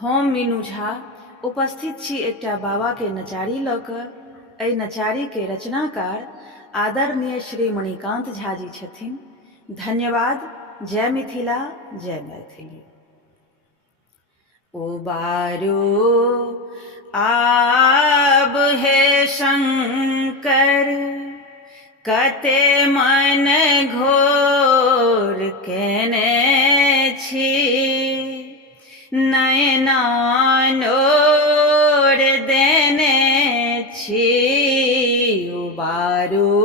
हम मीनू झा उपस्थित छी एकटा बाबा के नचारी लऽ कऽ। एहि नचारी के रचनाकार आदरणीय श्री मणिकान्त झा जी छथिन। धन्यवाद। जय मिथिला, जय मैथिली। उबारो आब हे शंकर, कते मन घोर केने छी, नयना नोर देने छी। उबारो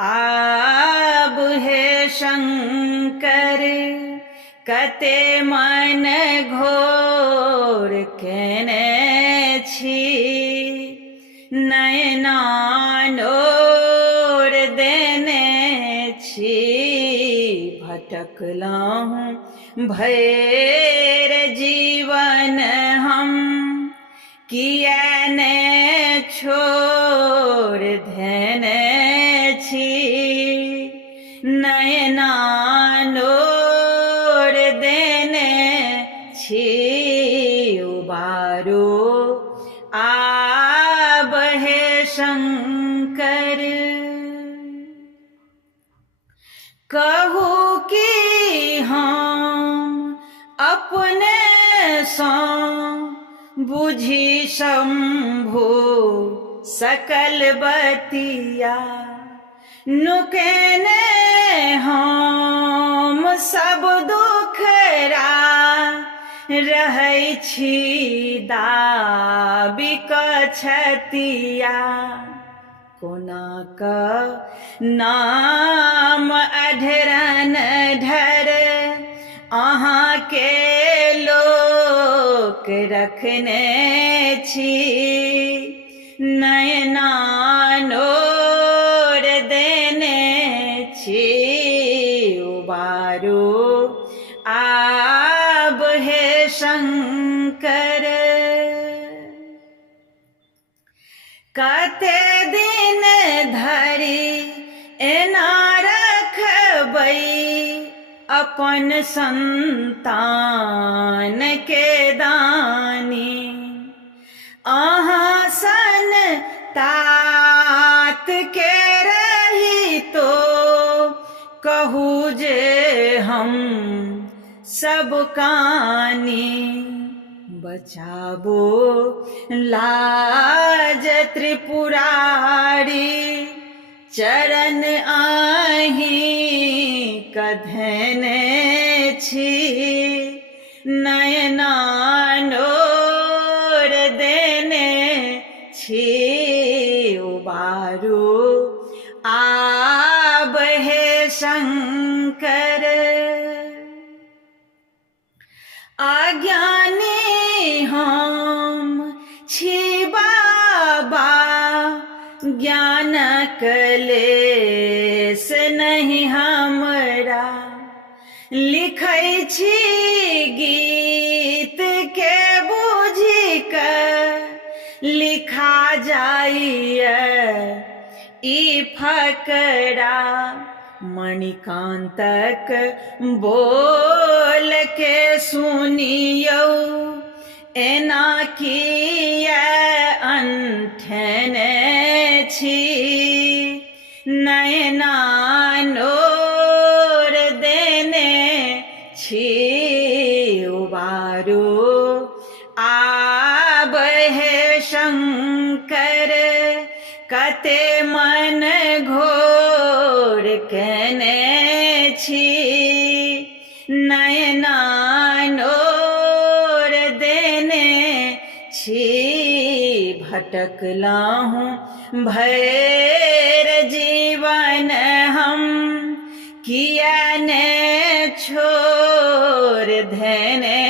आब हे शंकर, कते मन घोर केने छी, नयना नोर देने छी। भटकलहुँ भैर जीवन हम, किया ने छोड़ देने छी, नयना नोर देने छी। उबारो आब हे शंकर, कहू कि हम अपने सँ बुझी शंभु सकल बतिया, नुकेने हम सब दुखरा रहै छी दाबी कऽ छतिया। कोना कऽ नाम अढरन ढर अहाँके लोक रखने छी, नयना नोर देने छी। उबारो आब हे शंकर, कते दिन धरि एना रखबै अपन संतान के दानी। अहाँ सन तात के रही तो कहू जे हम सब कानी। बचाबो लाज त्रिपुरारी, चरण आही कधने छी, नयना नोर देने छी। उबारो आब हे शंकर, अज्ञानी हम छी बाबा, ज्ञानक लेस नहीं हमरा। लिखै छी गीत के बुझि कऽ, लिखा जाइए ई फकरा। मणिकान्तक बोल के सुनियौ, एना किया अनठने छी, नयना नोर देने छी। उबारो आब हे शंकर, कते मन घोर केने छी, नयना नोर देने छी। भटकलहुँ भैर जीवन हम, किया ने छोड़ देने